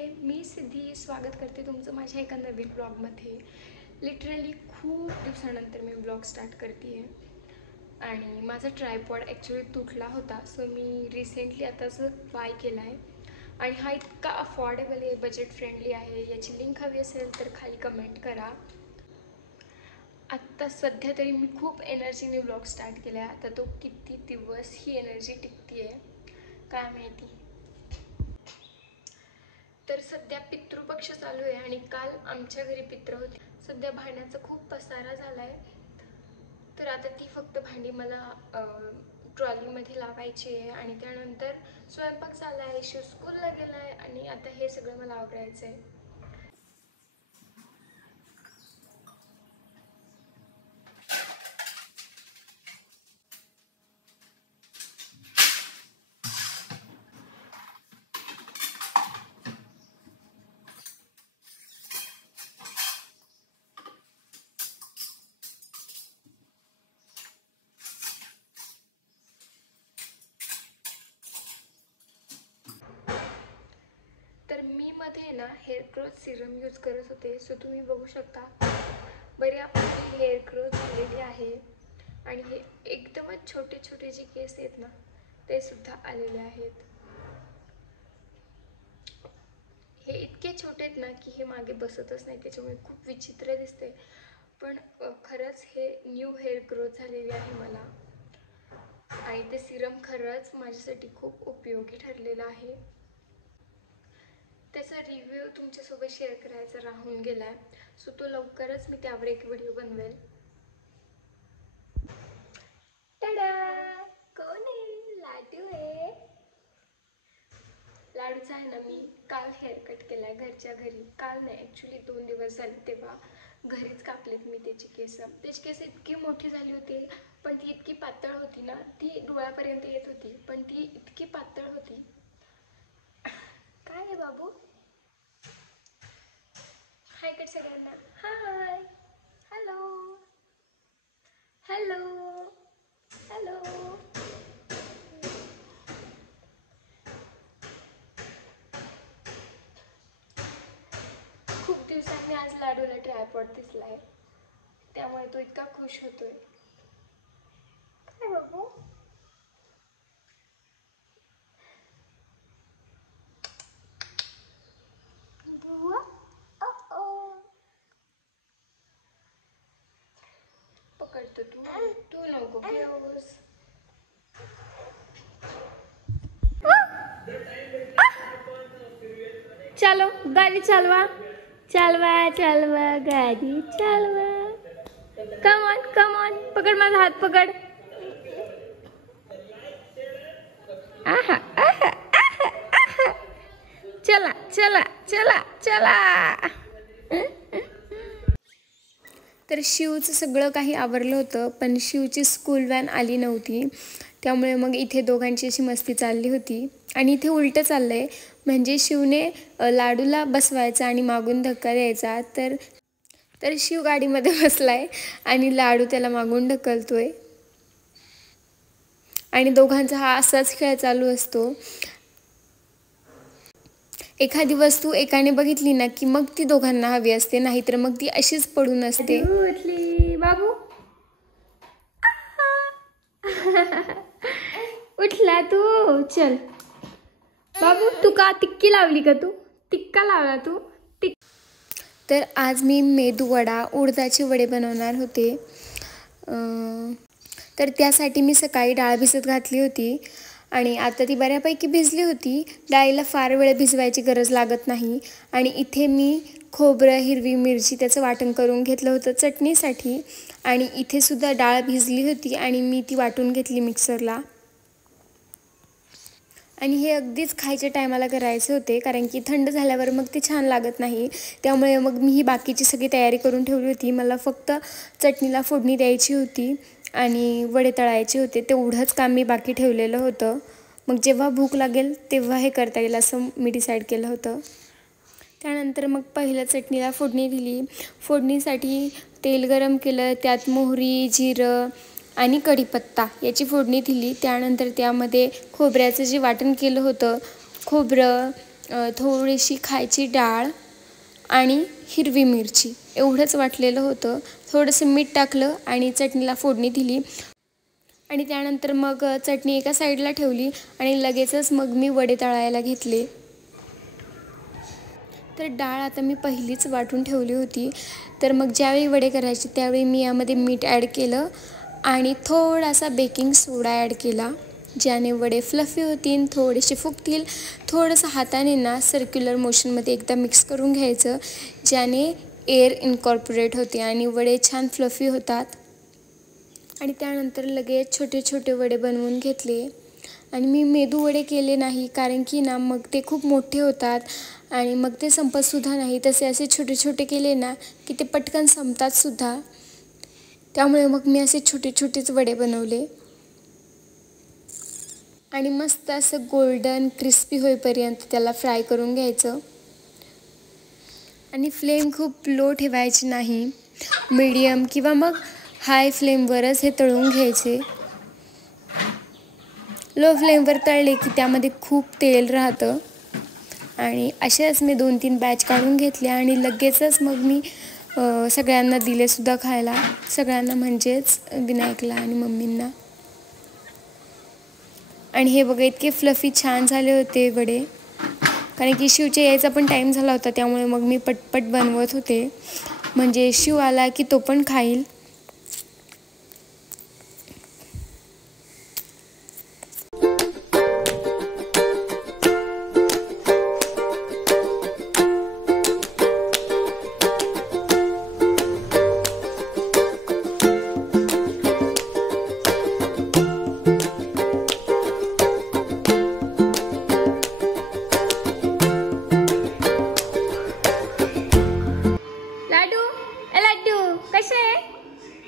मी सिद्धी स्वागत करते तुमचं माझ्या एका नवीन ब्लॉगमध्ये। लिटरली खूप दिवसानंतर मी ब्लॉग स्टार्ट करते आहे आणि माझा ट्रायपॉड ॲक्च्युली तुटला होता, सो मी रिसेंटली आताच बाय केला आहे आणि हा इतका अफोर्डेबल आहे, बजेट फ्रेंडली आहे। याची लिंक हवी असेल तर खाली कमेंट करा। आत्ता सध्या तरी मी खूप एनर्जीने ब्लॉग स्टार्ट केला आहे। आता तो किती दिवस ही एनर्जी टिकती आहे काय माहिती। तर सध्या पितृपक्ष चालू आहे आणि काल आमच्या घरी पित्र होते। सध्या भांड्याचा खूप पसारा झाला आहे, तर आता ती फक्त भांडी मला ट्रॉलीमध्ये लावायची आहे आणि त्यानंतर स्वयंपाक झाला आहे, शिव स्कूलला गेला आहे आणि आता हे सगळं मला आवरायचं आहे। तर मी मध्ये ना हेअर ग्रोथ सिरम यूज करत होते, सो तुम्ही बघू शकता बरी आपली हेअर ग्रोथ झालेली आहे आणि हे एकदमच छोटे छोटे जे केस आहेत ना ते सुद्धा आलेले आहेत। हे इतके छोटे आहेत ना की हे मागे बसतच नाही, त्याच्यामुळे खूप विचित्र दिसते, पण खरंच हे न्यू हेअर ग्रोथ झालेली आहे मला आणि ते सिरम खरंच माझ्यासाठी खूप उपयोगी ठरलेलं आहे। त्याचा रिव्ह्यू तुमच्यासोबत शेअर करायचा राहून गेलाय, सो तो लवकरच मी त्यावर एक व्हिडिओ बनवेल। टाडा, कोण आहे? लाडू आहे। लाडूचा आहे ना मी काल हेअर कट केलाय घरच्या घरी। काल नाही, ॲक्च्युली 2 दिवस झाले, तेव्हा घरीच कापलेत मी त्याची केस। त्याची केस इतकी मोठी झाली होती, पण ती इतकी पातळ होती ना, ती डोळ्यापर्यंत येत होती, पण ती इतकी पातळ होती। काय आहे बाबू? हाय कर सगळ्यांना। हाय, हॅलो, हॅलो, हॅलो। खूप दिवसांनी आज लाडूला ट्रायपॉड दिसलाय, त्यामुळे तो इतका खुश होतोय। काय बाबू? बुवा, पकडतो तू नको घेऊस। चलो गाड़ी चलवा, चलवा चलवा गाड़ी चलवा। कम ऑन, पकड़ माझा हात पकड़। आहा आहा आहा आहा, चला चला चला चला। तर शिवचं सगळं काही आवरलं होतं, पण शिवची स्कूल व्हॅन आली नव्हती, त्यामुळे मग इथे दोघांची अशी मस्ती चालली होती। आणि इथे उलटं चाललं आहे, म्हणजे शिवने लाडूला बसवायचा आणि मागून धक्का द्यायचा, तर शिव गाडीमध्ये बसलाय आणि लाडू त्याला मागून ढकलतोय आणि दोघांचा हा असाच खेळ चालू असतो। एखादी वस्तू एकाने बघितली ना की मग ती दोघांना हवी असते, नाहीतर मग ती अशीच पडून असते। उठली बाबू, उठला तू, चल बाबू। तू का टिक्की लावली का? तू टिक्का लावला तू? तर आज मी मेदू वडा, उडदाचे वडे बनवणार होते। तर त्यासाठी मी सकाळी डाळ भिजत घातली होती आणि आता ती बऱ्यापैकी भिजली होती। डाळीला फार वेळ भिजवायची गरज लागत नाही आणि इथे मी खोबरं, हिरवी मिरची त्याचं वाटण करून घेतलं होतं चटणीसाठी आणि इथे सुद्धा डाळ भिजली होती आणि मी ती वाटून घेतली मिक्सरला। आणि हे अगदीच खायच्या टायमाला करायचे होते, कारण की थंड झाल्यावर मग ते छान लागत नाही, त्यामुळे मग मी ही बाकीची सगळी तयारी करून ठेवली होती। मला फक्त चटणीला फोडणी द्यायची होती आणि वडे तळायचे होते, तेवढंच काम मी बाकी ठेवलेलं होतं। मग जेव्हा भूक लागेल तेव्हा हे करता येईल असं मी डिसाईड केलं होतं। त्यानंतर मग पहिलं चटणीला फोडणी दिली। फोडणीसाठी तेल गरम केलं, त्यात मोहरी, जिरं आणि कढीपत्ता याची फोडणी दिली। त्यानंतर त्यामध्ये खोबऱ्याचं जे वाटण केलं होतं, खोबरं, थोडीशी खायची डाळ आणि हिरवी मिरची एवढंच वाटलेलं होतं. थोडंसं मीठ टाकलं आणि चटणीला फोडणी दिली आणि त्यानंतर मग चटणी एका साईडला ठेवली आणि लगेचच मग मी वडे तळायला घेतले. तर डाळ आता मी पहिलीच वाटून ठेवली होती. तर मग ज्यावेळी वडे करायचे त्यावेळी मी यामध्ये मीठ ॲड केलं आणि थोडासा बेकिंग सोडा ॲड केला, ज्याने वडे फ्लफी होतील, थोडेसे फुगतील. थोडंसं हाताने ना सर्क्युलर मोशनमध्ये एकदा मिक्स करून घ्यायचं, ज्याने एअर इनकॉर्पोरेट होते आणि वडे छान फ्लफी होतात. आणि त्यानंतर लगेच छोटे छोटे वडे बनवून घेतले. आणि मी मेदू वडे केले नाही, कारण की ना मग ते खूप मोठे होतात आणि मग ते संपतसुद्धा नाही. तसे असे छोटे छोटे केले ना की ते पटकन संपतातसुद्धा. त्यामुळे मग मी असे छोटे छोटेच वडे बनवले आणि मस्त असं गोल्डन क्रिस्पी होईपर्यंत त्याला फ्राय करून घ्यायचं. आणि फ्लेम खूप लो ठेवायची नाही, मीडियम किंवा मग हाय फ्लेमवरच हे तळून घ्यायचे. लो फ्लेमवर तळले की त्यामध्ये खूप तेल राहतं. आणि असेच मी 2-3 बॅच काढून घेतले आणि लगेचच मग मी सगळ्यांना दिलेसुद्धा खायला, सगळ्यांना म्हणजेच विनायकला आणि मम्मींना. आणि हे बघा इतके फ्लफी छान झाले होते वडे, कारण की शिवच्या यायचा पण टाईम झाला होता. त्यामुळे मग मी पटपट बनवत होते, म्हणजे शिव आला की तो पण खाईल.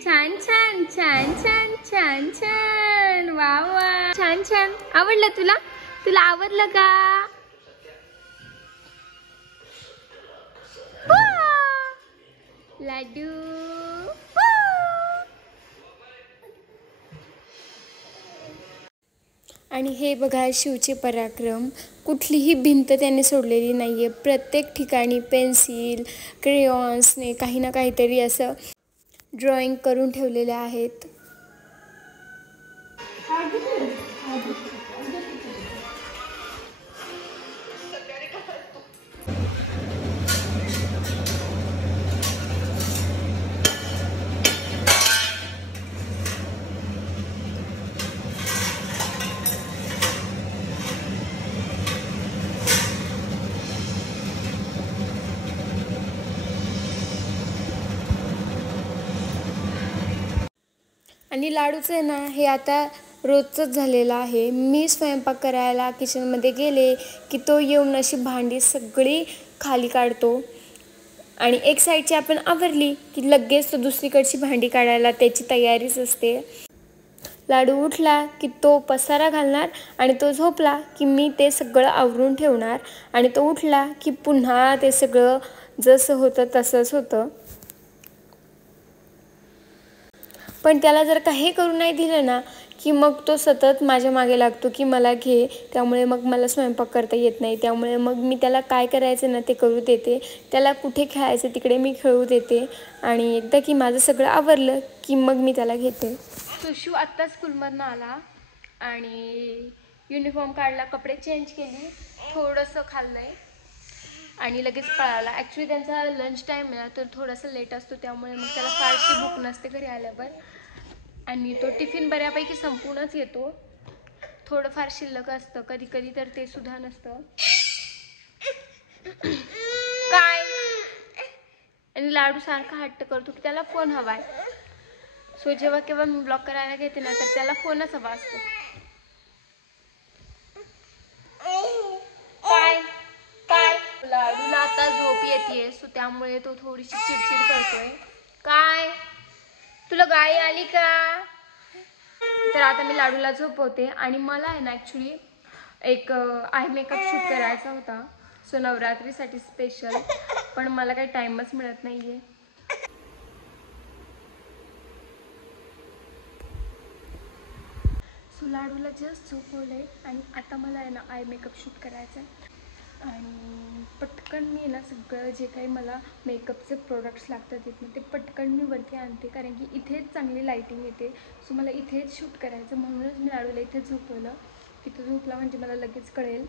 छान छान छान छान छान छान, वा वा, छान छान. आवडलं तुला? तुला आवडलं का? लाडू आणि हे बघा शिवचे पराक्रम. कुठलीही भिंत त्याने सोडलेली नाही आहे. प्रत्येक ठिकाणी पेन्सिल, क्रेयॉन्सने काही ना काहीतरी असं ड्रॉइंग करून ठेवलेले आहेत. आणि लाडूचं आहे ना हे आता रोजचंच झालेलं आहे. मी स्वयंपाक करायला किचनमध्ये गेले की तो येऊन अशी भांडी सगळी खाली काढतो आणि एक साईडची आपण आवरली की लगेच तो दुसरीकडची भांडी काढायला त्याची तयारीच असते. लाडू उठला की तो पसारा घालणार आणि तो झोपला की मी ते सगळं आवरून ठेवणार आणि तो उठला की पुन्हा ते सगळं जसं होतं तसंच होतं. पण त्याला जर काही करू नाही दिलं ना की मग तो सतत माझ्या मागे लागतो की मला घे. त्यामुळे मग मला स्वयंपाक करता येत नाही. त्यामुळे मग मी त्याला काय करायचं ना ते करू देते. त्याला कुठे खेळायचं तिकडे मी खेळू देते आणि एकदा की माझं सगळं आवरलं की मग मी त्याला घेते. तो शिव आत्ता स्कूलमधनं आला आणि युनिफॉर्म काढला, कपडे चेंज केली, थोडंसं खाल्लं आहे आणि लगेच पळाला. ॲक्च्युली त्यांचा लंच टाईम आहे ना तर थोडासा लेट असतो, त्यामुळे मग त्याला फारशी भूक नसते घरी आल्यावर आणि तो टिफिन बऱ्यापैकी संपूनच येतो. थोडंफार शिल्लक असतं कधी कधी, तर ते सुद्धा नसतं. काय आणि लाडू सारखा हट्ट करतो की त्याला फोन हवाय. सो जेव्हा केव्हा मी ब्लॉग करायला घेते ना तर त्याला फोनच हवा असतो. काय काय लाडूला आता झोप येते सो त्यामुळे तो थोडीशी चिडचिड करतोय. काय तुला गाय आली का? तर आता मी लाडूला झोपवते आणि मला आहे ना ॲक्च्युली एक आय मेकअप शूट करायचा होता, सो नवरात्रीसाठी स्पेशल, पण मला काही टाईमच मिळत नाही आहे. सो लाडूला जस्ट झोपवलं आहे आणि आता मला आहे ना आय मेकअप शूट करायचा आहे. आणि पटकन मी ना सगळं जे काही मला मेकअपचे प्रोडक्ट्स लागतात तिथून ते पटकन मी वरती आणते, कारण की इथेच चांगली लाईटिंग येते. सो मला इथेच शूट करायचं, म्हणूनच मी लाडूला इथेच झोपवलं. तिथं झोपला म्हणजे मला लगेच कळेल